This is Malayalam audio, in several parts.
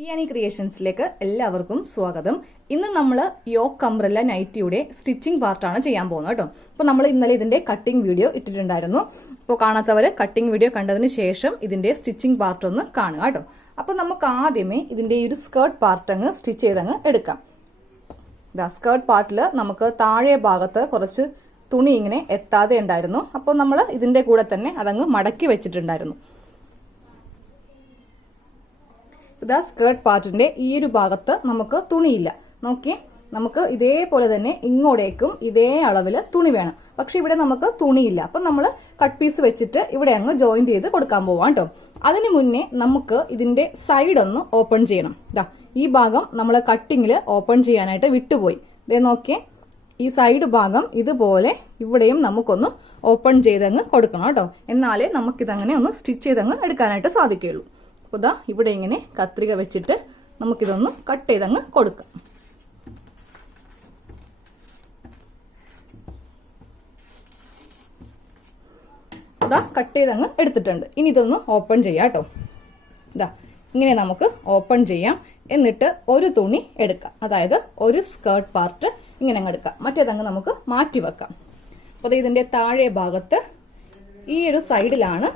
ഇയാനി ക്രിയേഷൻസിലേക്ക് എല്ലാവർക്കും സ്വാഗതം. ഇന്ന് നമ്മൾ യോക്ക് അംബ്രല്ല നൈറ്റിയുടെ സ്റ്റിച്ചിങ് പാർട്ടാണ് ചെയ്യാൻ പോകുന്നത് കേട്ടോ. അപ്പോൾ നമ്മൾ ഇന്നലെ ഇതിന്റെ കട്ടിംഗ് വീഡിയോ ഇട്ടിട്ടുണ്ടായിരുന്നു. അപ്പോൾ കാണാത്തവർ കട്ടിംഗ് വീഡിയോ കണ്ടതിന് ശേഷം ഇതിന്റെ സ്റ്റിച്ചിങ് പാർട്ട് ഒന്ന് കാണുക കേട്ടോ. അപ്പോൾ നമുക്ക് ആദ്യമേ ഇതിന്റെ ഈ ഒരു സ്കേർട്ട് പാർട്ട് അങ്ങ് സ്റ്റിച്ച് ചെയ്തങ്ങ് എടുക്കാം. സ്കേർട്ട് പാർട്ടിൽ നമുക്ക് താഴെ ഭാഗത്ത് കുറച്ച് തുണി ഇങ്ങനെ എത്താതെ ഉണ്ടായിരുന്നു. അപ്പോൾ നമ്മൾ ഇതിന്റെ കൂടെ തന്നെ അതങ്ങ് മടക്കി വെച്ചിട്ടുണ്ടായിരുന്നു. ഇതാ സ്കേർട്ട് പാർട്ടിന്റെ ഈ ഒരു ഭാഗത്ത് നമുക്ക് തുണിയില്ല. നോക്കിയേ, നമുക്ക് ഇതേപോലെ തന്നെ ഇങ്ങോട്ടേക്കും ഇതേ അളവിൽ തുണി വേണം. പക്ഷെ ഇവിടെ നമുക്ക് തുണിയില്ല. അപ്പൊ നമ്മൾ കട്ട് പീസ് വെച്ചിട്ട് ഇവിടെ അങ്ങ് ജോയിന്റ് ചെയ്ത് കൊടുക്കാൻ പോവാം കേട്ടോ. അതിനു മുന്നേ നമുക്ക് ഇതിന്റെ സൈഡ് ഒന്ന് ഓപ്പൺ ചെയ്യണം. ഇതാ ഈ ഭാഗം നമ്മൾ കട്ടിങ്ങിൽ ഓപ്പൺ ചെയ്യാനായിട്ട് വിട്ടുപോയി. ഇതേ നോക്കിയേ, ഈ സൈഡ് ഭാഗം ഇതുപോലെ ഇവിടെയും നമുക്കൊന്ന് ഓപ്പൺ ചെയ്തങ്ങ് കൊടുക്കണം കേട്ടോ. എന്നാലേ നമുക്കിതങ്ങനെ ഒന്ന് സ്റ്റിച്ച് ചെയ്തങ്ങ് എടുക്കാനായിട്ട് സാധിക്കുകയുള്ളൂ. അപ്പോൾ ഇതാ ഇവിടെ ഇങ്ങനെ കത്രിക വെച്ചിട്ട് നമുക്കിതൊന്ന് കട്ട് ചെയ്തങ്ങ് കൊടുക്കാം. ഇതാ കട്ട് ചെയ്തങ്ങ് എടുത്തിട്ടുണ്ട്. ഇനി ഇതൊന്ന് ഓപ്പൺ ചെയ്യാം കേട്ടോ. ഇതാ ഇങ്ങനെ നമുക്ക് ഓപ്പൺ ചെയ്യാം. എന്നിട്ട് ഒരു തുണി എടുക്കാം, അതായത് ഒരു സ്കേർട്ട് പാർട്ട് ഇങ്ങനെ അങ്ങ് എടുക്കാം. മറ്റേതങ്ങ് നമുക്ക് മാറ്റി വെക്കാം. അപ്പോൾ ഇതിന്റെ താഴെ ഭാഗത്ത് ഈ ഒരു സൈഡിലാണ്,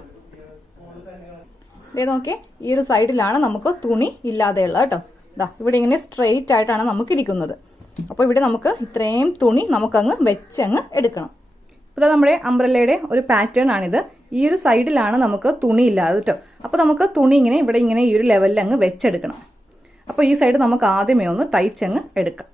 നോക്കിയേ, ഈ ഒരു സൈഡിലാണ് നമുക്ക് തുണി ഇല്ലാതെയുള്ളത് കേട്ടോ. ഇതാ ഇവിടെ ഇങ്ങനെ സ്ട്രെയിറ്റ് ആയിട്ടാണ് നമുക്ക് ഇരിക്കുന്നത്. അപ്പോൾ ഇവിടെ നമുക്ക് ഇത്രയും തുണി നമുക്കങ്ങ് വെച്ചങ്ങ് എടുക്കണം. ഇപ്പോൾ നമ്മുടെ അംബ്രല്ലയുടെ ഒരു പാറ്റേൺ ആണിത്. ഈ ഒരു സൈഡിലാണ് നമുക്ക് തുണി ഇല്ലാതെ കേട്ടോ. അപ്പോൾ നമുക്ക് തുണി ഇങ്ങനെ ഇവിടെ ഇങ്ങനെ ഈ ഒരു ലെവലിൽ അങ്ങ് വെച്ചെടുക്കണം. അപ്പോൾ ഈ സൈഡ് നമുക്ക് ആദ്യമേ ഒന്ന് തയ്ച്ചങ്ങ് എടുക്കാം.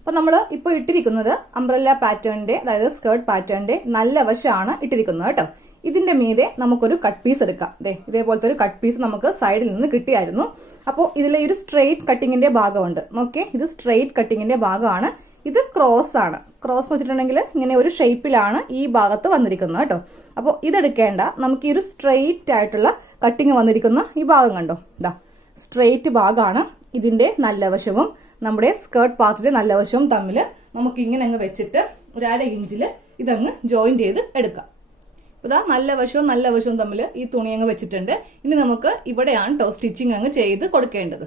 അപ്പോൾ നമ്മൾ ഇപ്പോൾ ഇട്ടിരിക്കുന്നത് അംബ്രല്ല പാറ്റേണിന്റെ, അതായത് സ്കേർട്ട് പാറ്റേണിന്റെ നല്ല വശമാണ് ഇട്ടിരിക്കുന്നത് കേട്ടോ. ഇതിന്റെ മീതെ നമുക്കൊരു കട്ട് പീസ് എടുക്കാം. ഇതേപോലത്തെ ഒരു കട്ട് പീസ് നമുക്ക് സൈഡിൽ നിന്ന് കിട്ടിയായിരുന്നു. അപ്പോൾ ഇതിലെ ഒരു സ്ട്രെയിറ്റ് കട്ടിങ്ങിന്റെ ഭാഗമുണ്ട്. നോക്കിയേ, ഇത് സ്ട്രെയിറ്റ് കട്ടിങ്ങിന്റെ ഭാഗമാണ്. ഇത് ക്രോസ് ആണ്. ക്രോസ് വെച്ചിട്ടുണ്ടെങ്കിൽ ഇങ്ങനെ ഒരു ഷേപ്പിലാണ് ഈ ഭാഗത്ത് വന്നിരിക്കുന്നത് കേട്ടോ. അപ്പോൾ ഇതെടുക്കേണ്ട, നമുക്ക് ഈ ഒരു സ്ട്രെയിറ്റ് ആയിട്ടുള്ള കട്ടിങ് വന്നിരിക്കുന്ന ഈ ഭാഗം കണ്ടോ. ഇതാ സ്ട്രെയിറ്റ് ഭാഗമാണ്. ഇതിന്റെ നല്ല വശവും നമ്മുടെ സ്കേർട്ട് പാർട്ടിന്റെ നല്ല വശവും തമ്മിൽ നമുക്ക് ഇങ്ങനെ അങ്ങ് വെച്ചിട്ട് ഒരു 1/2 ഇഞ്ചിൽ ഇതങ്ങ് ജോയിന്റ് ചെയ്ത് എടുക്കാം. ഇതാ നല്ല വശവും തമ്മിൽ ഈ തുണി അങ്ങ് വെച്ചിട്ടുണ്ട്. ഇനി നമുക്ക് ഇവിടെയാണ് കേട്ടോ സ്റ്റിച്ചിങ് അങ്ങ് ചെയ്ത് കൊടുക്കേണ്ടത്.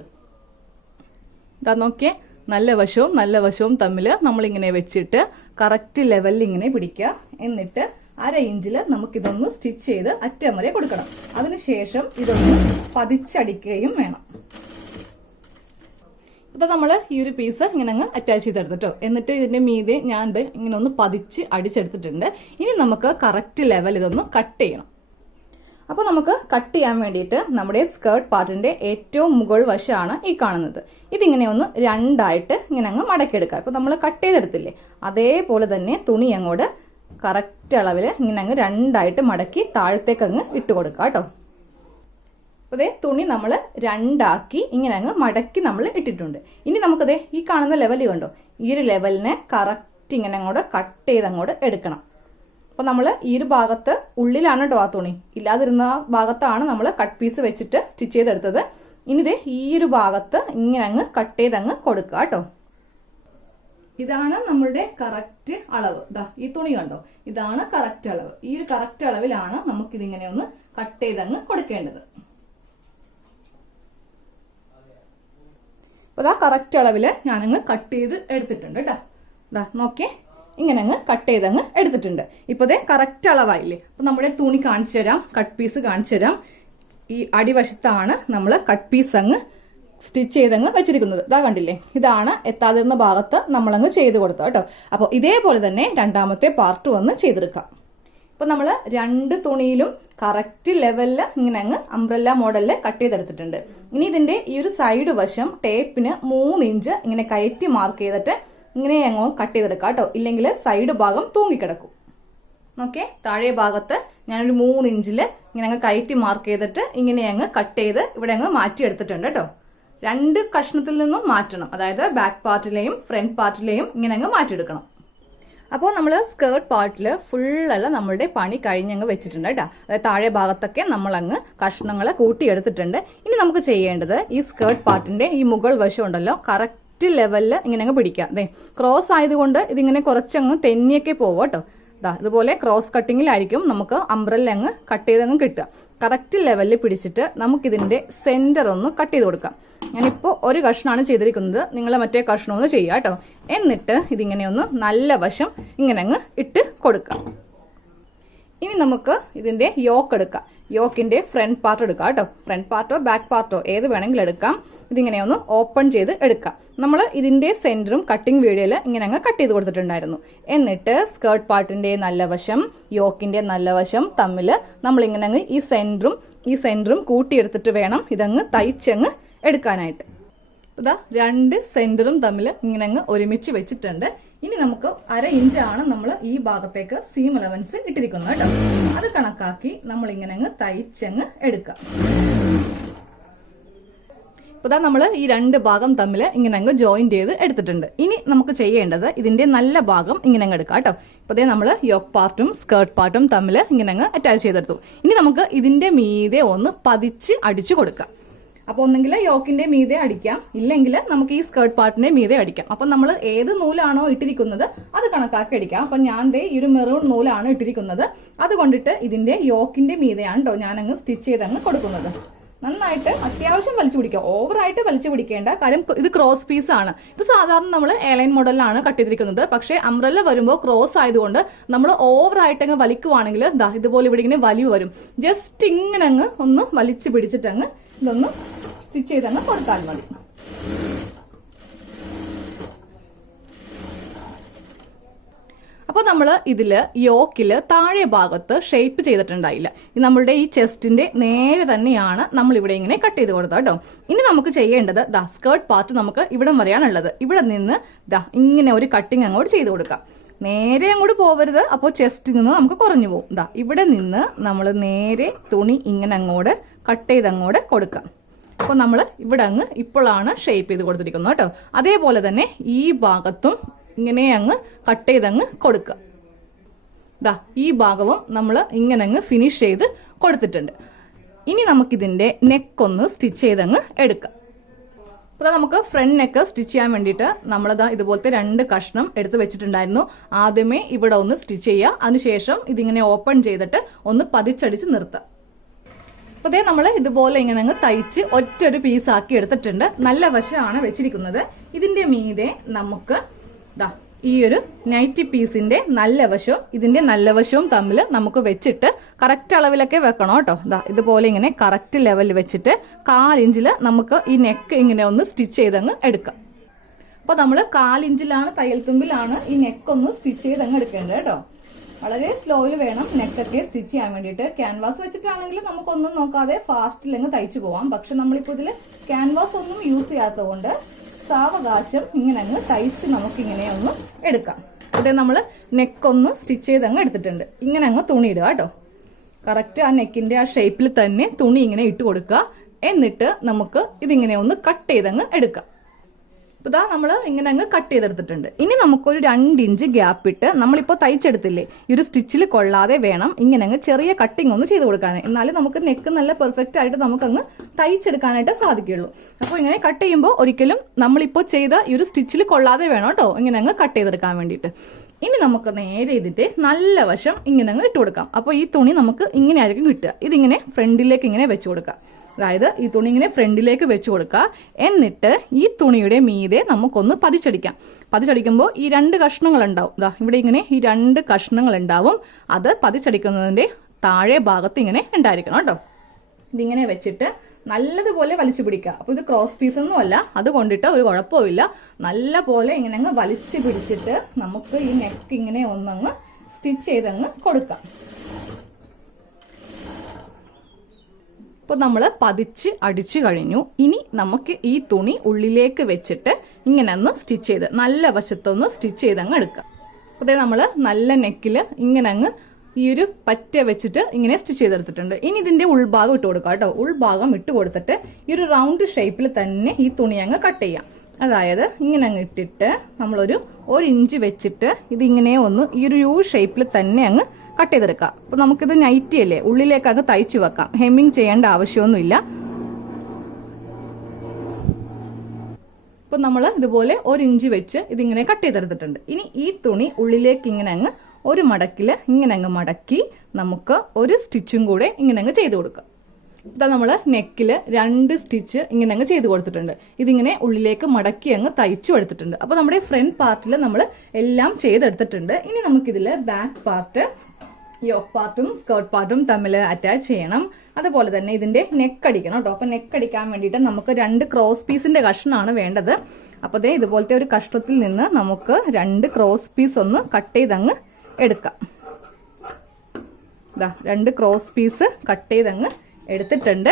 ഇതാ നോക്കിയേ, നല്ല വശവും തമ്മിൽ നമ്മളിങ്ങനെ വെച്ചിട്ട് കറക്റ്റ് ലെവലിൽ ഇങ്ങനെ പിടിക്കുക. എന്നിട്ട് 1/2 ഇഞ്ചിൽ നമുക്കിതൊന്ന് സ്റ്റിച്ച് ചെയ്ത് അറ്റം വരെ കൊടുക്കണം. അതിനുശേഷം ഇതൊന്ന് പതിച്ചടിക്കുകയും വേണം. ഇപ്പൊ നമ്മൾ ഈ ഒരു പീസ് ഇങ്ങനെ അങ്ങ് അറ്റാച്ച് ചെയ്തെടുത്തിട്ടോ. എന്നിട്ട് ഇതിന്റെ മീതെ ഞാൻ ഇങ്ങനെ ഒന്ന് പതിച്ച് അടിച്ചെടുത്തിട്ടുണ്ട്. ഇനി നമുക്ക് കറക്റ്റ് ലെവൽ ഇതൊന്ന് കട്ട് ചെയ്യണം. അപ്പോൾ നമുക്ക് കട്ട് ചെയ്യാൻ വേണ്ടിയിട്ട് നമ്മുടെ സ്കേർട്ട് പാർട്ടിന്റെ ഏറ്റവും മുകൾ വശമാണ് ഈ കാണുന്നത്. ഇതിങ്ങനെ ഒന്ന് രണ്ടായിട്ട് ഇങ്ങനെ അങ്ങ് മടക്കിയെടുക്കാം. ഇപ്പൊ നമ്മൾ കട്ട് ചെയ്തെടുത്തില്ലേ, അതേപോലെ തന്നെ തുണി അങ്ങോട്ട് കറക്റ്റ് അളവിൽ ഇങ്ങനെ അങ്ങ് രണ്ടായിട്ട് മടക്കി താഴത്തേക്ക് അങ്ങ് ഇട്ട് കൊടുക്കാം കേട്ടോ. അതേ തുണി നമ്മൾ രണ്ടാക്കി ഇങ്ങനെ അങ്ങ് മടക്കി നമ്മൾ ഇട്ടിട്ടുണ്ട്. ഇനി നമുക്കതേ ഈ കാണുന്ന ലെവൽ കണ്ടോ, ഈ ഒരു ലെവലിനെ കറക്റ്റ് ഇങ്ങനെ അങ്ങോട്ട് കട്ട് ചെയ്ത് അങ്ങോട്ട് എടുക്കണം. അപ്പൊ നമ്മൾ ഈ ഒരു ഭാഗത്ത് ഉള്ളിലാണ് കേട്ടോ ആ തുണി, ഇല്ലാതിരുന്ന ഭാഗത്താണ് നമ്മൾ കട്ട് പീസ് വെച്ചിട്ട് സ്റ്റിച്ച് ചെയ്തെടുത്തത്. ഇനി ഇതേ ഈ ഒരു ഭാഗത്ത് ഇങ്ങനെ അങ്ങ് കട്ട് ചെയ്ത് അങ്ങ് കൊടുക്കുക കേട്ടോ. ഇതാണ് നമ്മളുടെ കറക്റ്റ് അളവ്. ഇതാ ഈ തുണി കണ്ടോ, ഇതാണ് കറക്റ്റ് അളവ്. ഈ ഒരു കറക്റ്റ് അളവിലാണ് നമുക്കിതിങ്ങനെ ഒന്ന് കട്ട് ചെയ്ത് അങ്ങ് കൊടുക്കേണ്ടത്. അതാ കറക്റ്റ് അളവില് ഞാനങ്ങ് കട്ട് ചെയ്ത് എടുത്തിട്ടുണ്ട് കേട്ടോ. ഇതാ നോക്കിയേ, ഇങ്ങനെ അങ്ങ് കട്ട് ചെയ്ത് അങ്ങ് എടുത്തിട്ടുണ്ട്. ഇപ്പൊ അതേ കറക്റ്റ് അളവായില്ലേ. അപ്പൊ നമ്മുടെ തുണി കാണിച്ചു തരാം, കട്ട് പീസ് കാണിച്ചു തരാം. ഈ അടിവശത്താണ് നമ്മൾ കട്ട് പീസ് അങ്ങ് സ്റ്റിച്ച് ചെയ്തങ്ങ് വെച്ചിരിക്കുന്നത്. ഇതാ കണ്ടില്ലേ, ഇതാണ് എത്താതിരുന്ന ഭാഗത്ത് നമ്മളങ്ങ് ചെയ്ത് കൊടുത്തത് കേട്ടോ. അപ്പോൾ ഇതേപോലെ തന്നെ രണ്ടാമത്തെ പാർട്ട് വന്ന് ചെയ്തെടുക്കാം. ഇപ്പൊ നമ്മൾ രണ്ട് തുണിയിലും കറക്റ്റ് ലെവലില് ഇങ്ങനെ അങ്ങ് അംബ്രല്ല മോഡലില് കട്ട് ചെയ്തെടുത്തിട്ടുണ്ട്. ഇനി ഇതിന്റെ ഈ ഒരു സൈഡ് വശം ടേപ്പിന് 3 ഇഞ്ച് ഇങ്ങനെ കയറ്റി മാർക്ക് ചെയ്തിട്ട് ഇങ്ങനെ അങ്ങ് കട്ട് ചെയ്തെടുക്കാം കേട്ടോ. ഇല്ലെങ്കിൽ സൈഡ് ഭാഗം തൂങ്ങിക്കിടക്കും. ഓക്കെ, താഴെ ഭാഗത്ത് ഞാനൊരു 3 ഇഞ്ചില് ഇങ്ങനെ അങ്ങ് കയറ്റി മാർക്ക് ചെയ്തിട്ട് ഇങ്ങനെ അങ്ങ് കട്ട് ചെയ്ത് ഇവിടെ അങ്ങ് മാറ്റി എടുത്തിട്ടുണ്ട് കേട്ടോ. 2 കഷ്ണത്തിൽ നിന്നും മാറ്റണം, അതായത് ബാക്ക് പാർട്ടിലെയും ഫ്രണ്ട് പാർട്ടിലെയും ഇങ്ങനെ അങ്ങ് മാറ്റിയെടുക്കണം. അപ്പോൾ നമ്മൾ സ്കേർട്ട് പാർട്ടിൽ ഫുള്ളല്ല നമ്മളുടെ പണി കഴിഞ്ഞങ്ങ് വെച്ചിട്ടുണ്ട് കേട്ടോ. അതായത് താഴെ ഭാഗത്തൊക്കെ നമ്മളങ്ങ് കഷ്ണങ്ങൾ കൂട്ടിയെടുത്തിട്ടുണ്ട്. ഇനി നമുക്ക് ചെയ്യേണ്ടത് ഈ സ്കേർട്ട് പാർട്ടിന്റെ ഈ മുകൾ വശം ഉണ്ടല്ലോ, കറക്റ്റ് ലെവലിൽ ഇങ്ങനെ അങ്ങ് പിടിക്കാം. അതെ, ക്രോസ് ആയതുകൊണ്ട് ഇതിങ്ങനെ കുറച്ചങ്ങ് തെന്നിയൊക്കെ പോവും കേട്ടോ. ഇതുപോലെ ക്രോസ് കട്ടിങ്ങിലായിരിക്കും നമുക്ക് അംബ്രല്ല അങ്ങ് കട്ട് ചെയ്തങ്ങ് കിട്ടുക. കറക്റ്റ് ലെവലിൽ പിടിച്ചിട്ട് നമുക്കിതിന്റെ സെന്റർ ഒന്ന് കട്ട് ചെയ്ത് കൊടുക്കാം. ഞാനിപ്പോൾ ഒരു കഷ്ണമാണ് ചെയ്തിരിക്കുന്നത്, നിങ്ങൾ മറ്റേ കഷ്ണം ഒന്ന് ചെയ്യുക കേട്ടോ. എന്നിട്ട് ഇതിങ്ങനെ ഒന്ന് നല്ല വശം ഇങ്ങനെ അങ്ങ് ഇട്ട് കൊടുക്കാം. ഇനി നമുക്ക് ഇതിന്റെ യോക്ക് എടുക്കാം. യോക്കിന്റെ ഫ്രണ്ട് പാർട്ട് എടുക്കാം കേട്ടോ. ഫ്രണ്ട് പാർട്ടോ ബാക്ക് പാർട്ടോ ഏത് വേണമെങ്കിലും എടുക്കാം. ഇതിങ്ങനെ ഒന്ന് ഓപ്പൺ ചെയ്ത് എടുക്കാം. നമ്മൾ ഇതിന്റെ സെന്ററും കട്ടിംഗ് വീഡിയോയിൽ ഇങ്ങനെ അങ്ങ് കട്ട് ചെയ്ത് കൊടുത്തിട്ടുണ്ടായിരുന്നു. എന്നിട്ട് സ്കേർട്ട് പാർട്ടിന്റെ നല്ല വശം യോക്കിന്റെ നല്ല വശം തമ്മിൽ നമ്മൾ ഇങ്ങനെ അങ്ങ് ഈ സെന്ററും കൂട്ടിയെടുത്തിട്ട് വേണം ഇതങ്ങ് തയ്ച്ചങ്ങ് എടുക്കാനായിട്ട്. ഇതാ 2 സെന്ററും തമ്മിൽ ഇങ്ങനെ അങ്ങ് ഒരുമിച്ച് വെച്ചിട്ടുണ്ട്. ഇനി നമുക്ക് 1/2 ഇഞ്ചാണ് നമ്മൾ ഈ ഭാഗത്തേക്ക് സീം അലവൻസ് ഇട്ടിരിക്കുന്നത് കേട്ടോ. അത് കണക്കാക്കി നമ്മൾ ഇങ്ങനെ അങ്ങ് തയ്ച്ചങ്ങ് എടുക്കാം. ഇപ്പൊ നമ്മൾ ഈ 2 ഭാഗം തമ്മിൽ ഇങ്ങനെ അങ്ങ് ജോയിന്റ് ചെയ്ത് എടുത്തിട്ടുണ്ട്. ഇനി നമുക്ക് ചെയ്യേണ്ടത് ഇതിന്റെ നല്ല ഭാഗം ഇങ്ങനെ അങ്ങ് എടുക്കാം കേട്ടോ. ഇപ്പൊ നമ്മൾ യോക്ക് പാർട്ടും സ്കേർട്ട് പാർട്ടും തമ്മിൽ ഇങ്ങനെ അങ്ങ് അറ്റാച്ച് ചെയ്തെടുത്തു. ഇനി നമുക്ക് ഇതിന്റെ മീതെ ഒന്ന് പതിച്ച് അടിച്ചു കൊടുക്കാം. അപ്പോൾ ഒന്നെങ്കിൽ യോക്കിന്റെ മീതെ അടിക്കാം, ഇല്ലെങ്കിൽ നമുക്ക് ഈ സ്കേർട്ട് പാർട്ടിന്റെ മീതെ അടിക്കാം. അപ്പൊ നമ്മൾ ഏത് നൂലാണോ ഇട്ടിരിക്കുന്നത് അത് കണക്കാക്കി അടിക്കാം. അപ്പൊ ഞാൻ ഈ ഒരു മെറൂൺ നൂലാണ് ഇട്ടിരിക്കുന്നത്. അതുകൊണ്ടിട്ട് ഇതിന്റെ യോക്കിന്റെ മീതെയാണ് കേട്ടോ ഞാൻ അങ്ങ് സ്റ്റിച്ച് ചെയ്തങ്ങ് കൊടുക്കുന്നത്. നന്നായിട്ട് അത്യാവശ്യം വലിച്ചു പിടിക്കുക, ഓവറായിട്ട് വലിച്ചു പിടിക്കേണ്ട. കാര്യം ഇത് ക്രോസ് പീസ് ആണ്. ഇത് സാധാരണ നമ്മൾ എയർലൈൻ മോഡലിലാണ് കട്ട് ചെയ്തിരിക്കുന്നത്. പക്ഷേ അംബ്രല്ല വരുമ്പോൾ ക്രോസ് ആയതുകൊണ്ട് നമ്മൾ ഓവറായിട്ട് അങ്ങ് വലിക്കുവാണെങ്കിൽ ഇതുപോലെ ഇവിടെ ഇങ്ങനെ വലിവ് വരും. ജസ്റ്റ് ഇങ്ങനെ അങ്ങ് ഒന്ന് വലിച്ചു പിടിച്ചിട്ടങ്ങ് ഇതൊന്ന് സ്റ്റിച്ച് ചെയ്തങ്ങ് കൊടുത്താൽ മതി. അപ്പോൾ നമ്മൾ ഇതിൽ യോക്കിൽ താഴെ ഭാഗത്ത് ഷേപ്പ് ചെയ്തിട്ടുണ്ടായില്ല. നമ്മളുടെ ഈ ചെസ്റ്റിന്റെ നേരെ തന്നെയാണ് നമ്മൾ ഇവിടെ ഇങ്ങനെ കട്ട് ചെയ്ത് കൊടുത്തത് കേട്ടോ. ഇനി നമുക്ക് ചെയ്യേണ്ടത് സ്കേർട്ട് പാർട്ട് നമുക്ക് ഇവിടം വരെയാണുള്ളത്. ഇവിടെ നിന്ന് ഇങ്ങനെ ഒരു കട്ടിങ് അങ്ങോട്ട് ചെയ്ത് കൊടുക്കാം. നേരെ അങ്ങോട്ട് പോവരുത്, അപ്പോൾ ചെസ്റ്റിൽ നിന്ന് നമുക്ക് കുറഞ്ഞു പോകും. ഇവിടെ നിന്ന് നമ്മൾ നേരെ തുണി ഇങ്ങനെ അങ്ങോട്ട് കട്ട് ചെയ്ത് അങ്ങോട്ട് കൊടുക്കാം. അപ്പോൾ നമ്മൾ ഇവിടെ അങ്ങ് ഇപ്പോഴാണ് ഷേപ്പ് ചെയ്ത് കൊടുത്തിരിക്കുന്നത് കേട്ടോ. അതേപോലെ തന്നെ ഈ ഭാഗത്തും ഇങ്ങനെ അങ്ങ് കട്ട് ചെയ്തങ്ങ് കൊടുക്കുക. ഈ ഭാഗവും നമ്മൾ ഇങ്ങനെ അങ്ങ് ഫിനിഷ് ചെയ്ത് കൊടുത്തിട്ടുണ്ട്. ഇനി നമുക്കിതിന്റെ നെക്കൊന്ന് സ്റ്റിച്ച് ചെയ്തങ്ങ് എടുക്കാം. അപ്പോൾ നമുക്ക് ഫ്രണ്ട് നെക്ക് സ്റ്റിച്ച് ചെയ്യാൻ വേണ്ടിയിട്ട് നമ്മളിതാ ഇതുപോലത്തെ 2 കഷ്ണം എടുത്ത് വെച്ചിട്ടുണ്ടായിരുന്നു. ആദ്യമേ ഇവിടെ ഒന്ന് സ്റ്റിച്ച് ചെയ്യുക, അതിനുശേഷം ഇതിങ്ങനെ ഓപ്പൺ ചെയ്തിട്ട് ഒന്ന് പതിച്ചടിച്ച് നിർത്തുക. അപ്പോൾ നമ്മൾ ഇതുപോലെ ഇങ്ങനെ അങ്ങ് തയ്ച്ച് ഒറ്റൊരു പീസാക്കി എടുത്തിട്ടുണ്ട്. നല്ല വശമാണ് വെച്ചിരിക്കുന്നത്. ഇതിന്റെ മീതെ നമുക്ക് ഈ ഒരു നൈറ്റി പീസിന്റെ നല്ല വശവും ഇതിന്റെ നല്ല വശവും തമ്മിൽ നമുക്ക് വെച്ചിട്ട് കറക്റ്റ് അളവിലൊക്കെ വെക്കണം കേട്ടോ. ഇതുപോലെ ഇങ്ങനെ കറക്റ്റ് ലെവലിൽ വെച്ചിട്ട് 1/4 ഇഞ്ചിൽ നമുക്ക് ഈ നെക്ക് ഇങ്ങനെ ഒന്ന് സ്റ്റിച്ച് ചെയ്തങ്ങ് എടുക്കാം. അപ്പോൾ നമ്മൾ 1/4 ഇഞ്ചിലാണ് തയ്യൽ തുമ്പിലാണ് ഈ നെക്ക് ഒന്ന് സ്റ്റിച്ച് ചെയ്തങ്ങ് എടുക്കേണ്ടത് കേട്ടോ. വളരെ സ്ലോയിൽ വേണം നെക്കൊക്കെ സ്റ്റിച്ച് ചെയ്യാൻ വേണ്ടിയിട്ട്. ക്യാൻവാസ് വെച്ചിട്ടാണെങ്കിൽ നമുക്കൊന്നും നോക്കാതെ ഫാസ്റ്റിൽ അങ്ങ് തയ്ച്ചു പോവാം. പക്ഷെ നമ്മളിപ്പോൾ ഇതിൽ ക്യാൻവാസ് ഒന്നും യൂസ് ചെയ്യാത്തത് കൊണ്ട് സാവകാശം ഇങ്ങനെ അങ്ങ് തയ്ച്ച് നമുക്കിങ്ങനെ ഒന്ന് എടുക്കാം. ഇവിടെ നമ്മൾ നെക്കൊന്ന് സ്റ്റിച്ച് ചെയ്ത് അങ്ങ് എടുത്തിട്ടുണ്ട്. ഇങ്ങനെ അങ്ങ് തുണി ഇടുക കേട്ടോ. കറക്റ്റ് ആ നെക്കിന്റെ ആ ഷേപ്പിൽ തന്നെ തുണി ഇങ്ങനെ ഇട്ട് കൊടുക്കുക. എന്നിട്ട് നമുക്ക് ഇതിങ്ങനെ ഒന്ന് കട്ട് ചെയ്തങ്ങ് എടുക്കാം. അപ്പോൾ നമ്മൾ ഇങ്ങനെ അങ്ങ് കട്ട് ചെയ്തെടുത്തിട്ടുണ്ട്. ഇനി നമുക്കൊരു 2 ഇഞ്ച് ഗ്യാപ്പ് ഇട്ട് നമ്മളിപ്പോൾ തയ്ച്ചെടുത്തില്ലേ, ഈ ഒരു സ്റ്റിച്ചിൽ കൊള്ളാതെ വേണം ഇങ്ങനെ അങ്ങ് ചെറിയ കട്ടിങ് ഒന്ന് ചെയ്ത് കൊടുക്കാൻ. എന്നാലും നമുക്ക് നെക്ക് നല്ല പെർഫെക്റ്റ് ആയിട്ട് നമുക്കങ്ങ് തയ്ച്ചെടുക്കാനായിട്ട് സാധിക്കുള്ളൂ. അപ്പോൾ ഇങ്ങനെ കട്ട് ചെയ്യുമ്പോൾ ഒരിക്കലും നമ്മളിപ്പോൾ ചെയ്ത ഈ ഒരു സ്റ്റിച്ചിൽ കൊള്ളാതെ വേണം കേട്ടോ ഇങ്ങനെ അങ്ങ് കട്ട് ചെയ്തെടുക്കാൻ വേണ്ടിയിട്ട്. ഇനി നമുക്ക് നേരെ ഇതിന്റെ നല്ല വശം ഇങ്ങനെ അങ്ങ് ഇട്ട് കൊടുക്കാം. അപ്പോൾ ഈ തുണി നമുക്ക് ഇങ്ങനെ ആയിരിക്കും കിട്ടുക. ഇതിങ്ങനെ ഫ്രണ്ടിലേക്ക് ഇങ്ങനെ വെച്ച് കൊടുക്കാം. അതായത് ഈ തുണി ഇങ്ങനെ ഫ്രണ്ടിലേക്ക് വെച്ച് കൊടുക്കുക. എന്നിട്ട് ഈ തുണിയുടെ മീതെ നമുക്കൊന്ന് പതിച്ചടിക്കാം. പതിച്ചടിക്കുമ്പോൾ ഈ 2 കഷ്ണങ്ങൾ ഉണ്ടാവും. ഇവിടെ ഇങ്ങനെ ഈ 2 കഷ്ണങ്ങൾ ഉണ്ടാവും. അത് പതിച്ചടിക്കുന്നതിന്റെ താഴെ ഭാഗത്ത് ഇങ്ങനെ ഉണ്ടായിരിക്കണം കേട്ടോ. ഇതിങ്ങനെ വെച്ചിട്ട് നല്ലതുപോലെ വലിച്ചു പിടിക്കുക. അപ്പോൾ ഇത് ക്രോസ് പീസ് ഒന്നും അല്ല, അതുകൊണ്ടിട്ട് ഒരു കുഴപ്പമില്ല. നല്ല പോലെ ഇങ്ങനെ അങ്ങ് വലിച്ചു പിടിച്ചിട്ട് നമുക്ക് ഈ നെക്ക് ഇങ്ങനെ ഒന്നങ്ങ് സ്റ്റിച്ച് ചെയ്തങ്ങ് കൊടുക്കാം. അപ്പോൾ നമ്മൾ പതിച്ച് അടിച്ചു കഴിഞ്ഞു. ഇനി നമുക്ക് ഈ തുണി ഉള്ളിലേക്ക് വെച്ചിട്ട് ഇങ്ങനെ ഒന്ന് സ്റ്റിച്ച് ചെയ്ത് നല്ല വശത്തൊന്ന് സ്റ്റിച്ച് ചെയ്തങ്ങ് എടുക്കാം. അപ്പോൾ നമ്മൾ നല്ല നെക്കിൽ ഇങ്ങനെ അങ്ങ് ഈ ഒരു പറ്റ വെച്ചിട്ട് ഇങ്ങനെ സ്റ്റിച്ച് ചെയ്തെടുത്തിട്ടുണ്ട്. ഇനി ഇതിന്റെ ഉൾഭാഗം ഇട്ട് കൊടുക്കാം കേട്ടോ. ഉൾഭാഗം ഇട്ട് കൊടുത്തിട്ട് ഈ ഒരു റൗണ്ട് ഷേപ്പിൽ തന്നെ ഈ തുണി അങ്ങ് കട്ട് ചെയ്യാം. അതായത് ഇങ്ങനെ അങ്ങ് ഇട്ടിട്ട് നമ്മളൊരു 1 ഇഞ്ച് വെച്ചിട്ട് ഇതിങ്ങനെ ഒന്ന് ഈ ഒരു യു ഷേപ്പിൽ തന്നെ അങ്ങ് കട്ട് ചെയ്തെടുക്കാം. അപ്പോൾ നമുക്കിത് നൈറ്റി അല്ലേ, ഉള്ളിലേക്ക് അങ്ങ് തയ്ച്ചു വെക്കാം. ഹെമ്മിങ് ചെയ്യേണ്ട ആവശ്യമൊന്നുമില്ല. അപ്പോൾ നമ്മൾ ഇതുപോലെ 1 ഇഞ്ച് വെച്ച് ഇതിങ്ങനെ കട്ട് ചെയ്തെടുത്തിട്ടുണ്ട്. ഇനി ഈ തുണി ഉള്ളിലേക്ക് ഇങ്ങനെ അങ്ങ് ഒരു മടക്കിൽ ഇങ്ങനെ അങ്ങ് മടക്കി നമുക്ക് ഒരു സ്റ്റിച്ചും കൂടെ ഇങ്ങനെ അങ്ങ് ചെയ്ത് കൊടുക്കാം. ഇതാ നമ്മൾ നെക്കിൽ 2 സ്റ്റിച്ച് ഇങ്ങനെ അങ്ങ് ചെയ്ത് കൊടുത്തിട്ടുണ്ട്. ഇതിങ്ങനെ ഉള്ളിലേക്ക് മടക്കി അങ്ങ് തയ്ച്ചു എടുത്തിട്ടുണ്ട്. അപ്പോൾ നമ്മുടെ ഫ്രണ്ട് പാർട്ടിൽ നമ്മൾ എല്ലാം ചെയ്തെടുത്തിട്ടുണ്ട്. ഇനി നമുക്കിതിൽ ബാക്ക് പാർട്ട്, യോക്ക് പാർട്ടും സ്കേർട്ട് പാർട്ടും തമ്മിൽ അറ്റാച്ച് ചെയ്യണം. അതുപോലെ തന്നെ ഇതിന്റെ നെക്ക് അടിക്കണം കേട്ടോ. അപ്പൊ നെക്ക് അടിക്കാൻ വേണ്ടിയിട്ട് നമുക്ക് 2 ക്രോസ് പീസിന്റെ കഷ്ണമാണ് വേണ്ടത്. അപ്പോൾ ദേ ഇതുപോലത്തെ ഒരു കഷ്ണത്തിൽ നിന്ന് നമുക്ക് 2 ക്രോസ് പീസ് ഒന്ന് കട്ട് ചെയ്തങ്ങ് എടുക്കാം. ഇതാ 2 ക്രോസ് പീസ് കട്ട് ചെയ്തങ്ങ് എടുത്തിട്ടുണ്ട്.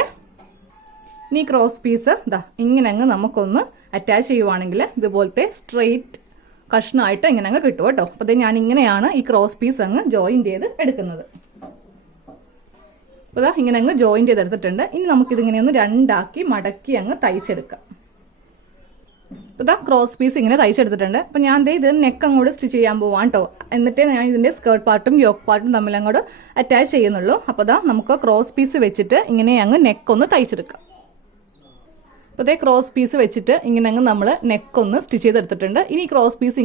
ഇനി ക്രോസ് പീസ് ഇതാ ഇങ്ങനെ അങ്ങ് നമുക്കൊന്ന് അറ്റാച്ച് ചെയ്യുവാണെങ്കിൽ ഇതുപോലത്തെ സ്ട്രെയിറ്റ് കഷ്ണമായിട്ട് ഇങ്ങനെ അങ്ങ് കിട്ടും കേട്ടോ. അപ്പോൾ ഞാൻ ഇങ്ങനെയാണ് ഈ ക്രോസ് പീസ് അങ്ങ് ജോയിന്റ് ചെയ്ത് എടുക്കുന്നത്. അപ്പോൾ ഇതാ ഇങ്ങനെ അങ്ങ് ജോയിന്റ് ചെയ്തെടുത്തിട്ടുണ്ട്. ഇനി നമുക്കിതിങ്ങനെ ഒന്ന് 2 ആക്കി മടക്കി അങ്ങ് തയ്ച്ചെടുക്കാം. അപ്പോൾ ഇതാ ക്രോസ് പീസ് ഇങ്ങനെ തയ്ച്ചെടുത്തിട്ടുണ്ട്. അപ്പോൾ ഞാൻ ഇത് നെക്ക് അങ്ങോട്ട് സ്റ്റിച്ച് ചെയ്യാൻ പോവാം കേട്ടോ. എന്നിട്ടേ ഞാൻ ഇതിന്റെ സ്കേർട്ട് പാർട്ടും യോക്ക് പാർട്ടും തമ്മിൽ അങ്ങോട്ട് അറ്റാച്ച് ചെയ്യുന്നുള്ളൂ. അപ്പോൾ ഇതാ നമുക്ക് ക്രോസ് പീസ് വെച്ചിട്ട് ഇങ്ങനെ അങ്ങ് നെക്ക് ഒന്ന് തയ്ച്ചെടുക്കാം. അപ്പോൾ ഇതേ ക്രോസ് പീസ് വെച്ചിട്ട് ഇങ്ങനെ അങ്ങ് നമ്മൾ നെക്ക് ഒന്ന് സ്റ്റിച്ച് ചെയ്തെടുത്തിട്ടുണ്ട്. ഇനി ക്രോസ് പീസ്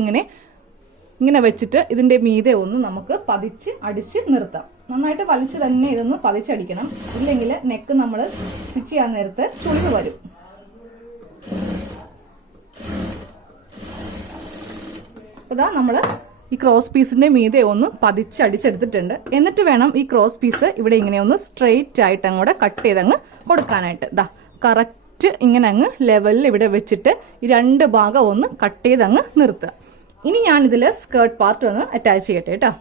ഇങ്ങനെ വെച്ചിട്ട് ഇതിന്റെ മീതെ ഒന്ന് നമുക്ക് പതിച്ച് അടിച്ച് നിർത്താം. നന്നായിട്ട് വലിച്ച് തന്നെ ഇതൊന്ന് പതിച്ചടിക്കണം. ഇല്ലെങ്കിൽ നെക്ക് നമ്മൾ സ്റ്റിച്ച് ചെയ്യാൻ നേരത്ത് ചുളിവ് വരും. ഇതാ നമ്മൾ ഈ ക്രോസ് പീസിന്റെ മീതെ ഒന്ന് പതിച്ചടിച്ചെടുത്തിട്ടുണ്ട്. എന്നിട്ട് വേണം ഈ ക്രോസ് പീസ് ഇവിടെ ഇങ്ങനെ ഒന്ന് സ്ട്രെയിറ്റ് ആയിട്ട് അങ്ങോട്ട് കട്ട് ചെയ്തങ്ങ് കൊടുക്കാനായിട്ട്. ഇതാ കറക്റ്റ് ഇങ്ങനെ അങ്ങ് ലെവലിൽ ഇവിടെ വെച്ചിട്ട് ഈ 2 ഭാഗം ഒന്ന് കട്ട് ചെയ്തങ്ങ് നിർത്തുക. ഇനി ഞാനിതിൽ സ്കേർട്ട് പാർട്ട് ഒന്ന് അറ്റാച്ച് ചെയ്യട്ടെ കേട്ടോ.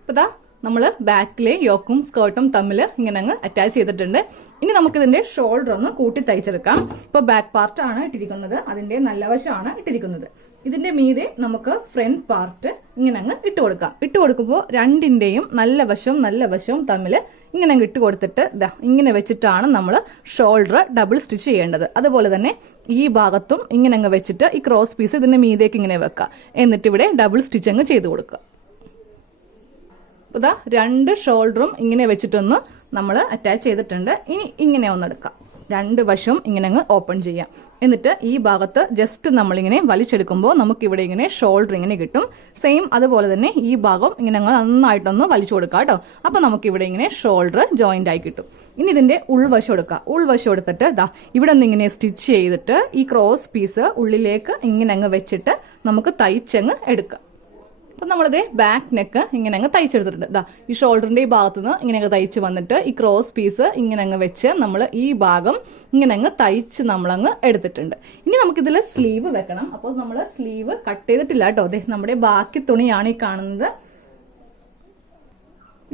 ഇപ്പം ഇതാ നമ്മൾ ബാക്കിലെ യോക്കും സ്കേർട്ടും തമ്മിൽ ഇങ്ങനെ അങ്ങ് അറ്റാച്ച് ചെയ്തിട്ടുണ്ട്. ഇനി നമുക്കിതിന്റെ ഷോൾഡർ ഒന്ന് കൂട്ടി തയ്ച്ചെടുക്കാം. ഇപ്പോൾ ബാക്ക് പാർട്ടാണ് ഇട്ടിരിക്കുന്നത്, അതിന്റെ നല്ല വശമാണ് ഇട്ടിരിക്കുന്നത്. ഇതിന്റെ മീതെ നമുക്ക് ഫ്രണ്ട് പാർട്ട് ഇങ്ങനെ അങ്ങ് ഇട്ട് കൊടുക്കാം. ഇട്ട് കൊടുക്കുമ്പോൾ 2ന്റെയും നല്ല വശവും തമ്മിൽ ഇങ്ങനെ അങ്ങ് ഇട്ട് കൊടുത്തിട്ട് ഇങ്ങനെ വെച്ചിട്ടാണ് നമ്മൾ ഷോൾഡർ ഡബിൾ സ്റ്റിച്ച് ചെയ്യേണ്ടത്. അതുപോലെ തന്നെ ഈ ഭാഗത്തും ഇങ്ങനെ അങ്ങ് വെച്ചിട്ട് ഈ ക്രോസ് പീസ് ഇതിന്റെ മീതേക്ക് ഇങ്ങനെ വെക്കുക. എന്നിട്ട് ഇവിടെ ഡബിൾ സ്റ്റിച്ച് അങ്ങ് ചെയ്ത് കൊടുക്കുക. അപ്പോൾ 2 ഷോൾഡറും ഇങ്ങനെ വെച്ചിട്ടൊന്ന് നമ്മൾ അറ്റാച്ച് ചെയ്തിട്ടുണ്ട്. ഇനി ഇങ്ങനെ ഒന്നെടുക്കാം. 2 വശവും ഇങ്ങനെ അങ്ങ് ഓപ്പൺ ചെയ്യാം. എന്നിട്ട് ഈ ഭാഗത്ത് ജസ്റ്റ് നമ്മളിങ്ങനെ വലിച്ചെടുക്കുമ്പോൾ നമുക്കിവിടെ ഇങ്ങനെ ഷോൾഡർ ഇങ്ങനെ കിട്ടും. സെയിം അതുപോലെ തന്നെ ഈ ഭാഗം ഇങ്ങനെ അങ്ങ് നന്നായിട്ടൊന്ന് വലിച്ചു കൊടുക്കാം കേട്ടോ. അപ്പോൾ നമുക്കിവിടെ ഇങ്ങനെ ഷോൾഡർ ജോയിന്റ് ആയി കിട്ടും. ഇനി ഇതിന്റെ ഉൾവശം എടുക്കുക. ഉൾവശം എടുത്തിട്ട് ഇവിടെ നിന്ന് ഇങ്ങനെ സ്റ്റിച്ച് ചെയ്തിട്ട് ഈ ക്രോസ് പീസ് ഉള്ളിലേക്ക് ഇങ്ങനെ അങ്ങ് വെച്ചിട്ട് നമുക്ക് തയ്ച്ചങ്ങ് എടുക്കാം. അപ്പം നമ്മളിത് ബാക്ക് നെക്ക് ഇങ്ങനെ അങ്ങ് തയ്ച്ചെടുത്തിട്ടുണ്ട്. ഈ ഷോൾഡറിന്റെ ഈ ഭാഗത്തുനിന്ന് ഇങ്ങനെ അങ്ങ് തയ്ച്ച് വന്നിട്ട് ഈ ക്രോസ് പീസ് ഇങ്ങനെ അങ്ങ് വെച്ച് നമ്മൾ ഈ ഭാഗം ഇങ്ങനെ അങ്ങ് തയ്ച്ച് നമ്മളങ്ങ് എടുത്തിട്ടുണ്ട്. ഇനി നമുക്കിതിൽ സ്ലീവ് വെക്കണം. അപ്പോൾ നമ്മൾ സ്ലീവ് കട്ട് ചെയ്തിട്ടില്ല കേട്ടോ. അതെ നമ്മുടെ ബാക്കി തുണിയാണ് ഈ കാണുന്നത്.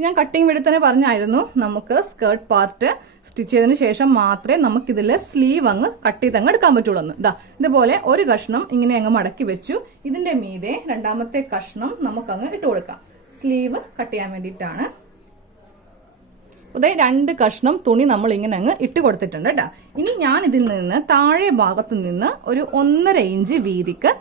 ഞാൻ കട്ടിങ് വീഡിയോ തന്നെ പറഞ്ഞായിരുന്നു നമുക്ക് സ്കേർട്ട് പാർട്ട് സ്റ്റിച്ച് ചെയ്തതിന് ശേഷം മാത്രമേ നമുക്കിതിൽ സ്ലീവ് അങ്ങ് കട്ട് ചെയ്ത് അങ്ങ് എടുക്കാൻ പറ്റുള്ളൂ എന്ന്. ഇതുപോലെ ഒരു കഷ്ണം ഇങ്ങനെ അങ്ങ് മടക്കി വെച്ചു. ഇതിന്റെ മീതെ 2ാമത്തെ കഷ്ണം നമുക്കങ്ങ് ഇട്ട് കൊടുക്കാം. സ്ലീവ് കട്ട് ചെയ്യാൻ വേണ്ടിയിട്ടാണ്. അതേ 2 കഷ്ണം തുണി നമ്മൾ ഇങ്ങനെ അങ്ങ് ഇട്ട് കൊടുത്തിട്ടുണ്ട് കേട്ടോ. ഇനി ഞാൻ ഇതിൽ നിന്ന് താഴെ ഭാഗത്ത് നിന്ന് ഒരു 1.5 ഇഞ്ച് വീതിക്ക്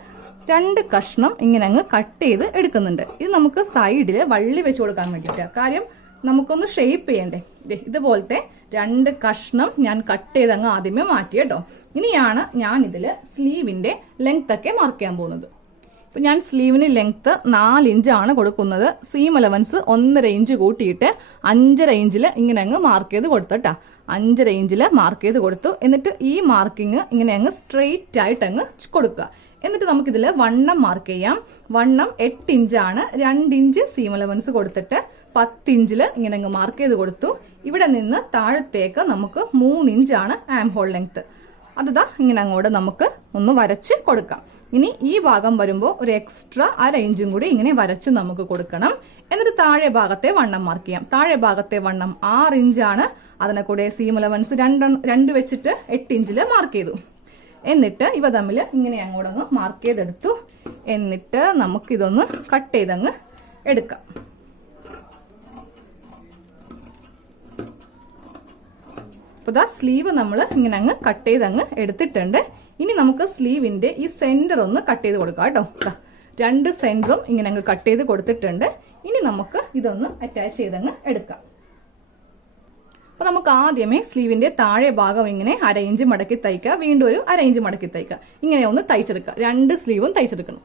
2 കഷ്ണം ഇങ്ങനെ അങ്ങ് കട്ട് ചെയ്ത് എടുക്കുന്നുണ്ട്. ഇത് നമുക്ക് സൈഡിൽ വള്ളി വെച്ച് കൊടുക്കാൻ വേണ്ടിയിട്ടാണ്. കാര്യം നമുക്കൊന്ന് ഷേപ്പ് ചെയ്യണ്ടേ. ഇതുപോലത്തെ 2 കഷ്ണം ഞാൻ കട്ട് ചെയ്ത് അങ്ങ് ആദ്യമേ മാറ്റി കേട്ടോ. ഇനിയാണ് ഞാൻ ഇതിൽ സ്ലീവിന്റെ ലെങ്ത് ഒക്കെ മാർക്ക് ചെയ്യാൻ പോകുന്നത്. ഇപ്പൊ ഞാൻ സ്ലീവിന് ലെങ്ത് 4 ഇഞ്ചാണ് കൊടുക്കുന്നത്. സീം അലവൻസ് 1.5 ഇഞ്ച് കൂട്ടിയിട്ട് 5.5 ഇഞ്ചിൽ ഇങ്ങനെ അങ്ങ് മാർക്ക് ചെയ്ത് കൊടുത്തട്ടാ. 5.5 ഇഞ്ചിൽ മാർക്ക് ചെയ്ത് കൊടുത്തു. എന്നിട്ട് ഈ മാർക്കിങ് ഇങ്ങനെ അങ്ങ് സ്ട്രെയിറ്റ് ആയിട്ട് അങ്ങ് കൊടുക്കുക. എന്നിട്ട് നമുക്കിതിൽ വണ്ണം മാർക്ക് ചെയ്യാം. വണ്ണം 8 ഇഞ്ചാണ്. 2 ഇഞ്ച് സീം അലവൻസ് കൊടുത്തിട്ട് 10 ഇഞ്ചിൽ ഇങ്ങനെ അങ്ങ് മാർക്ക് ചെയ്ത് കൊടുത്തു. ഇവിടെ നിന്ന് താഴത്തേക്ക് നമുക്ക് 3 ഇഞ്ചാണ് ആം ഹോൾ ലെങ്ത്. അത് ഇങ്ങനെ അങ്ങോട്ട് നമുക്ക് ഒന്ന് വരച്ച് കൊടുക്കാം. ഇനി ഈ ഭാഗം വരുമ്പോൾ ഒരു എക്സ്ട്രാ 1/2 ഇഞ്ചും കൂടി ഇങ്ങനെ വരച്ച് നമുക്ക് കൊടുക്കണം. എന്നിട്ട് താഴെ ഭാഗത്തെ വണ്ണം മാർക്ക് ചെയ്യാം. താഴെ ഭാഗത്തെ വണ്ണം 6 ഇഞ്ചാണ്. അതിനെ കൂടെ സീം അലവൻസ് 2 വെച്ചിട്ട് 8 ഇഞ്ചിൽ മാർക്ക് ചെയ്തു. എന്നിട്ട് ഇവ തമ്മിൽ ഇങ്ങനെ അങ്ങോട്ടങ്ങ് മാർക്ക് ചെയ്തെടുത്തു. എന്നിട്ട് നമുക്കിതൊന്ന് കട്ട് ചെയ്തങ്ങ് എടുക്കാം. അപ്പോൾ സ്ലീവ് നമ്മൾ ഇങ്ങനെ അങ്ങ് കട്ട് ചെയ്തങ്ങ് എടുത്തിട്ടുണ്ട്. ഇനി നമുക്ക് സ്ലീവിന്റെ ഈ സെന്റർ ഒന്ന് കട്ട് ചെയ്ത് കൊടുക്കാം കേട്ടോ. 2 സെന്ററും ഇങ്ങനെ അങ്ങ് കട്ട് ചെയ്ത് കൊടുത്തിട്ടുണ്ട്. ഇനി നമുക്ക് ഇതൊന്ന് അറ്റാച്ച് ചെയ്തങ്ങ് എടുക്കാം. അപ്പോൾ നമുക്ക് ആദ്യമേ സ്ലീവിന്റെ താഴെ ഭാഗം ഇങ്ങനെ 1/2 ഇഞ്ച് മടക്കി തയ്ക്കുക. വീണ്ടും ഒരു 1/2 ഇഞ്ച് മടക്കി തയ്ക്കുക. ഇങ്ങനെ ഒന്ന് തയ്ച്ചെടുക്കുക. 2 സ്ലീവും തയ്ച്ചെടുക്കണം.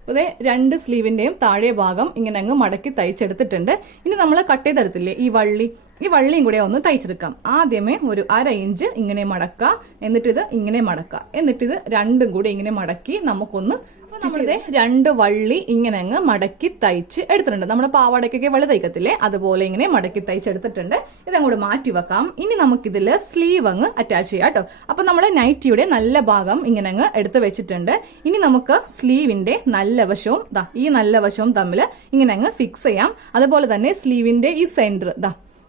അപ്പോൾ 2 സ്ലീവിന്റെയും താഴെ ഭാഗം ഇങ്ങനെ അങ്ങ് മടക്കി തയ്ച്ചെടുത്തിട്ടുണ്ട്. ഇനി നമ്മൾ കട്ട് ചെയ്തെടുത്തില്ലേ ഈ വള്ളി, ഈ വള്ളിയും കൂടെ ഒന്ന് തയ്ച്ചെടുക്കാം. ആദ്യമേ ഒരു 1/2 ഇഞ്ച് ഇങ്ങനെ മടക്കുക, എന്നിട്ട് ഇത് ഇങ്ങനെ മടക്കുക, എന്നിട്ട് ഇത് രണ്ടും കൂടി ഇങ്ങനെ മടക്കി നമുക്കൊന്ന് നമ്മളിത് 2 വള്ളി ഇങ്ങനെ അങ്ങ് മടക്കി തയ്ച്ച് എടുത്തിട്ടുണ്ട്. നമ്മുടെ പാവാടയ്ക്കൊക്കെ വള്ളി തയ്ക്കത്തില്ലേ, അതുപോലെ ഇങ്ങനെ മടക്കി തയ്ച്ചെടുത്തിട്ടുണ്ട്. ഇതങ്ങോട്ട് മാറ്റി വെക്കാം. ഇനി നമുക്കിതിൽ സ്ലീവ് അങ്ങ് അറ്റാച്ച് ചെയ്യാം കേട്ടോ. അപ്പൊ നമ്മൾ നൈറ്റിയുടെ നല്ല ഭാഗം ഇങ്ങനെ അങ്ങ് എടുത്ത് വെച്ചിട്ടുണ്ട്. ഇനി നമുക്ക് സ്ലീവിന്റെ നല്ല വശവും ഈ നല്ല വശവും തമ്മിൽ ഇങ്ങനെ അങ്ങ് ഫിക്സ് ചെയ്യാം. അതുപോലെ തന്നെ സ്ലീവിന്റെ ഈ സെന്റർ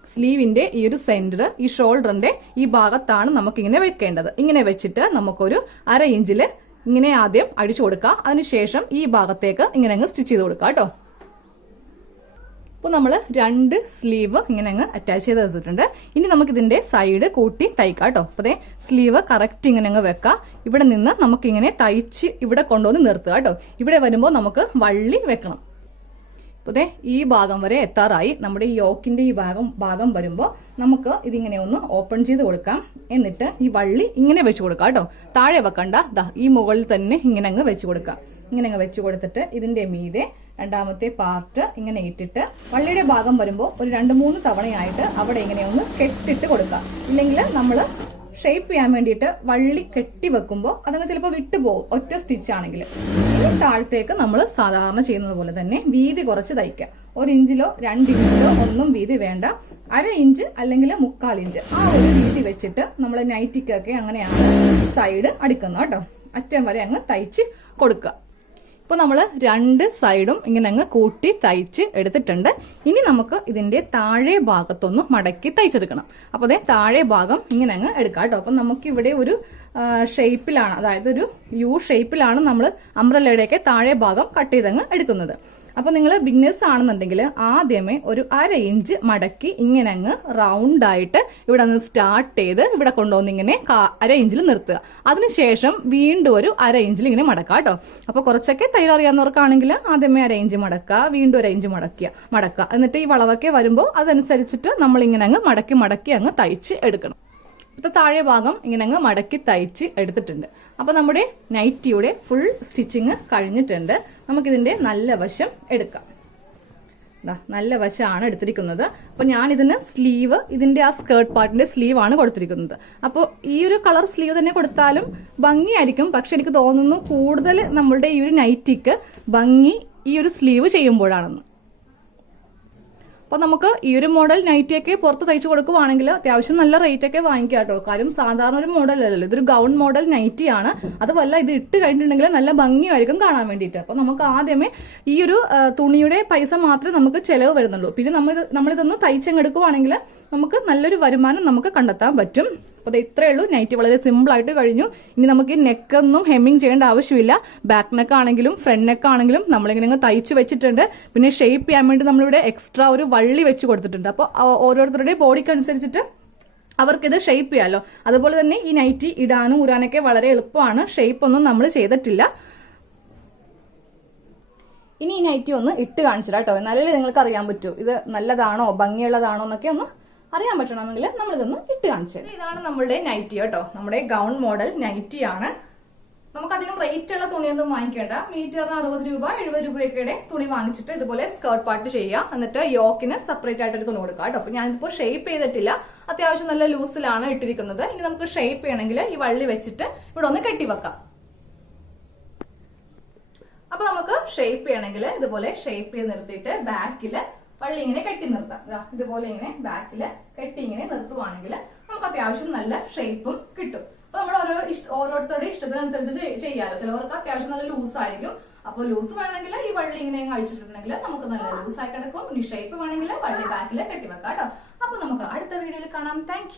സ്ലീവിന്റെ ഈ ഒരു സെന്റർ ഈ ഷോൾഡറിന്റെ ഈ ഭാഗത്താണ് നമുക്ക് ഇങ്ങനെ വെക്കേണ്ടത്. ഇങ്ങനെ വെച്ചിട്ട് നമുക്കൊരു 1/2 ഇഞ്ചില് ഇങ്ങനെ ആദ്യം അടിച്ചു കൊടുക്കുക. അതിനുശേഷം ഈ ഭാഗത്തേക്ക് ഇങ്ങനെ അങ്ങ് സ്റ്റിച്ച് ചെയ്ത് കൊടുക്കുക കേട്ടോ. അപ്പോൾ നമ്മൾ 2 സ്ലീവ് ഇങ്ങനെ അങ്ങ് അറ്റാച്ച് ചെയ്ത് എടുത്തിട്ടുണ്ട്. ഇനി നമുക്ക് ഇതിന്റെ സൈഡ് കൂട്ടി തയ്ക്കാം കേട്ടോ. അപ്പോൾ സ്ലീവ് കറക്റ്റ് ഇങ്ങനെ അങ്ങ് വെക്കാം. ഇവിടെ നിന്ന് നമുക്കിങ്ങനെ തയ്ച്ച് ഇവിടെ കൊണ്ടുവന്ന് നിർത്തുക കേട്ടോ. ഇവിടെ വരുമ്പോൾ നമുക്ക് വള്ളി വെക്കണം. അപ്പോൾ ഈ ഭാഗം വരെ എത്താറായി. നമ്മുടെ ഈ യോക്കിന്റെ ഈ ഭാഗം വരുമ്പോൾ നമുക്ക് ഇതിങ്ങനെ ഒന്ന് ഓപ്പൺ ചെയ്ത് കൊടുക്കാം. എന്നിട്ട് ഈ വള്ളി ഇങ്ങനെ വെച്ച് കൊടുക്കാം കേട്ടോ. താഴെ വെക്കണ്ട, ഈ മുകളിൽ തന്നെ ഇങ്ങനെ അങ്ങ് വെച്ച് കൊടുക്കാം. ഇങ്ങനെ അങ്ങ് വെച്ച് കൊടുത്തിട്ട് ഇതിന്റെ മീതെ രണ്ടാമത്തെ പാർട്ട് ഇങ്ങനെ ഇട്ടിട്ട് വള്ളിയുടെ ഭാഗം വരുമ്പോൾ ഒരു 2-3 തവണയായിട്ട് അവിടെ ഇങ്ങനെ ഒന്ന് കെട്ടിട്ട് കൊടുക്കാം. ഇല്ലെങ്കിൽ നമ്മൾ ഷേപ്പ് ചെയ്യാൻ വേണ്ടിയിട്ട് വള്ളി കെട്ടി വെക്കുമ്പോൾ അതങ്ങ് ചിലപ്പോൾ വിട്ടുപോകും ഒറ്റ സ്റ്റിച്ച് ആണെങ്കിൽ. ഈ താഴത്തേക്ക് നമ്മൾ സാധാരണ ചെയ്യുന്നത് പോലെ തന്നെ വീതി കുറച്ച് തയ്ക്കുക. 1 ഇഞ്ചിലോ 2 ഇഞ്ചിലോ ഒന്നും വീതി വേണ്ട. 1/2 ഇഞ്ച് അല്ലെങ്കിൽ 1/4 ഇഞ്ച് ആ ഒരു വീതി വെച്ചിട്ട് നമ്മൾ നൈറ്റിക്കൊക്കെ അങ്ങനെയാണ് സൈഡ് അടിക്കുന്നത് കേട്ടോ. അറ്റം വരെ അങ്ങ് തയ്ച്ച് കൊടുക്കുക. ഇപ്പോൾ നമ്മൾ 2 സൈഡും ഇങ്ങനെ അങ്ങ് കൂട്ടി തയ്ച്ച് എടുത്തിട്ടുണ്ട്. ഇനി നമുക്ക് ഇതിന്റെ താഴെ ഭാഗത്തൊന്ന് മടക്കി തയ്ച്ചെടുക്കണം. അപ്പോൾ താഴെ ഭാഗം ഇങ്ങനെ അങ്ങ് എടുക്കാം കേട്ടോ. അപ്പം നമുക്ക് ഇവിടെ ഒരു ഷേപ്പിലാണ്, അതായത് ഒരു യു ഷേപ്പിലാണ് നമ്മൾ അംബ്രല്ലയുടെയൊക്കെ താഴെ ഭാഗം കട്ട് ചെയ്തങ്ങ് എടുക്കുന്നത്. അപ്പൊ നിങ്ങൾ ബിഗിനേഴ്സ് ആണെന്നുണ്ടെങ്കിൽ ആദ്യമേ ഒരു 1/2 ഇഞ്ച് മടക്കി ഇങ്ങനെ അങ്ങ് റൗണ്ട് ആയിട്ട് ഇവിടെ നിന്ന് സ്റ്റാർട്ട് ചെയ്ത് ഇവിടെ കൊണ്ടുവന്ന് ഇങ്ങനെ 1/2 ഇഞ്ചിൽ നിർത്തുക. അതിനുശേഷം വീണ്ടും ഒരു 1/2 ഇഞ്ചിൽ ഇങ്ങനെ മടക്കുക കേട്ടോ. അപ്പൊ കുറച്ചൊക്കെ തയ്യൽ അറിയാവുന്നവർക്കാണെങ്കിൽ ആദ്യമേ 1/2 ഇഞ്ച് മടക്കുക, വീണ്ടും 1/2 ഇഞ്ച് മടക്കുക. എന്നിട്ട് ഈ വളവൊക്കെ വരുമ്പോൾ അതനുസരിച്ചിട്ട് നമ്മൾ ഇങ്ങനെ അങ്ങ് മടക്കി അങ്ങ് തയ്ച്ച് എടുക്കണം. ഇപ്പൊ താഴെ ഭാഗം ഇങ്ങനെ അങ്ങ് മടക്കി തയ്ച്ച് എടുത്തിട്ടുണ്ട്. അപ്പൊ നമ്മുടെ നൈറ്റിയുടെ ഫുൾ സ്റ്റിച്ചിങ് കഴിഞ്ഞിട്ടുണ്ട്. നമുക്കിതിന്റെ നല്ല വശം എടുക്കാം. നല്ല വശമാണ് എടുത്തിരിക്കുന്നത്. അപ്പൊ ഞാൻ ഇതിന് സ്ലീവ്, ഇതിന്റെ ആ സ്കേർട്ട് പാർട്ടിന്റെ സ്ലീവ് ആണ് കൊടുത്തിരിക്കുന്നത്. അപ്പോൾ ഈ ഒരു കളർ സ്ലീവ് തന്നെ കൊടുത്താലും ഭംഗിയായിരിക്കും. പക്ഷെ എനിക്ക് തോന്നുന്നു കൂടുതൽ നമ്മളുടെ ഈ ഒരു നൈറ്റിക്ക് ഭംഗി ഈ ഒരു സ്ലീവ് ചെയ്യുമ്പോഴാണെന്ന്. അപ്പോൾ നമുക്ക് ഈ ഒരു മോഡൽ നൈറ്റിയൊക്കെ പുറത്ത് തയ്ച്ചു കൊടുക്കുവാണെങ്കിൽ അത്യാവശ്യം നല്ല റേറ്റ് ഒക്കെ വാങ്ങിക്കാം കേട്ടോ. കാര്യം സാധാരണ ഒരു മോഡൽ അല്ലല്ലോ, ഇതൊരു ഗൗൺ മോഡൽ നൈറ്റിയാണ്. അതുമല്ല ഇത് ഇട്ട് കഴിഞ്ഞിട്ടുണ്ടെങ്കിൽ നല്ല ഭംഗിയായിരിക്കും കാണാൻ വേണ്ടിയിട്ട്. അപ്പോൾ നമുക്ക് ആദ്യമേ ഈ ഒരു തുണിയുടെ പൈസ മാത്രമേ നമുക്ക് ചെലവ് വരുന്നുള്ളൂ. പിന്നെ നമ്മളിതൊന്ന് തയ്ച്ചെടുക്കുവാണെങ്കിൽ നമുക്ക് നല്ലൊരു വരുമാനം നമുക്ക് കണ്ടെത്താൻ പറ്റും. അപ്പോൾ ഇത്രയേ ഉള്ളൂ. നൈറ്റി വളരെ സിമ്പിൾ ആയിട്ട് കഴിഞ്ഞു. ഇനി നമുക്ക് ഈ നെക്കൊന്നും ഹെമ്മിങ് ചെയ്യേണ്ട ആവശ്യമില്ല. ബാക്ക് നെക്ക് ആണെങ്കിലും ഫ്രണ്ട് നെക്ക് ആണെങ്കിലും നമ്മളിങ്ങനെ തയ്ച്ചു വെച്ചിട്ടുണ്ട്. പിന്നെ ഷേപ്പ് ചെയ്യാൻ വേണ്ടി നമ്മളിവിടെ എക്സ്ട്രാ ഒരു വള്ളി വെച്ച് കൊടുത്തിട്ടുണ്ട്. അപ്പോൾ ഓരോരുത്തരുടെ ബോഡിക്ക് അനുസരിച്ചിട്ട് അവർക്കിത് ഷേപ്പ് ചെയ്യാമല്ലോ. അതുപോലെ തന്നെ ഈ നൈറ്റി ഇടാനും ഊരാനൊക്കെ വളരെ എളുപ്പമാണ്. ഷേപ്പ് ഒന്നും നമ്മൾ ചെയ്തിട്ടില്ല. ഇനി ഈ നൈറ്റി ഒന്ന് ഇട്ട് കാണിച്ചിട്ട് കേട്ടോ. എന്നാലേ നിങ്ങൾക്ക് അറിയാൻ പറ്റൂ ഇത് നല്ലതാണോ ഭംഗിയുള്ളതാണോ എന്നൊക്കെ ഒന്ന് അറിയാൻ പറ്റണമെങ്കിൽ നമ്മളിതൊന്ന് ഇട്ട് കാണിച്ചു. ഇതാണ് നമ്മളുടെ നൈറ്റി കേട്ടോ. നമ്മുടെ ഗൗൺ മോഡൽ നൈറ്റി ആണ്. നമുക്കധികം റേറ്റ് ഉള്ള തുണിയൊന്നും വാങ്ങിക്കേണ്ട. മീറ്ററിന് 60 രൂപ 70 രൂപയൊക്കെ തുണി വാങ്ങിച്ചിട്ട് ഇതുപോലെ സ്കേർട്ട് പാർട്ട് ചെയ്യാം. എന്നിട്ട് യോക്കിന് സെപ്പറേറ്റ് ആയിട്ടൊരു തുണി കൊടുക്കാം കേട്ടോ. അപ്പൊ ഞാനിപ്പോ ഷേപ്പ് ചെയ്തിട്ടില്ല, അത്യാവശ്യം നല്ല ലൂസിലാണ് ഇട്ടിരിക്കുന്നത്. ഇനി നമുക്ക് ഷേപ്പ് ചെയ്യണമെങ്കിൽ ഈ വള്ളി വെച്ചിട്ട് ഇവിടെ ഒന്ന് കെട്ടിവെക്കാം. അപ്പൊ നമുക്ക് ഷേപ്പ് ചെയ്യണമെങ്കിൽ ഇതുപോലെ ഷേപ്പ് ചെയ്ത് നിർത്തിയിട്ട് ബാക്കില് വള്ളി ഇങ്ങനെ കെട്ടി നിർത്താം. ഇതുപോലെ ഇങ്ങനെ ബാക്കില് കെട്ടി ഇങ്ങനെ നിർത്തുവാണെങ്കിൽ നമുക്ക് അത്യാവശ്യം നല്ല ഷേപ്പും കിട്ടും. അപ്പൊ നമ്മൾ ഓരോരുത്തരുടെ ഇഷ്ടത്തിനനുസരിച്ച് ചെയ്യാമല്ലോ. ചിലവർക്ക് അത്യാവശ്യം നല്ല ലൂസ് ആയിരിക്കും. അപ്പോൾ ലൂസ് വേണമെങ്കിൽ ഈ വള്ളി ഇങ്ങനെ അഴിച്ചിട്ടുണ്ടെങ്കിൽ നമുക്ക് നല്ല ലൂസായി കിടക്കും. ഇനി ഷേപ്പ് വേണമെങ്കിൽ വള്ളി ബാക്കിൽ കെട്ടിവെക്കാം കേട്ടോ. അപ്പൊ നമുക്ക് അടുത്ത വീഡിയോയിൽ കാണാം. താങ്ക്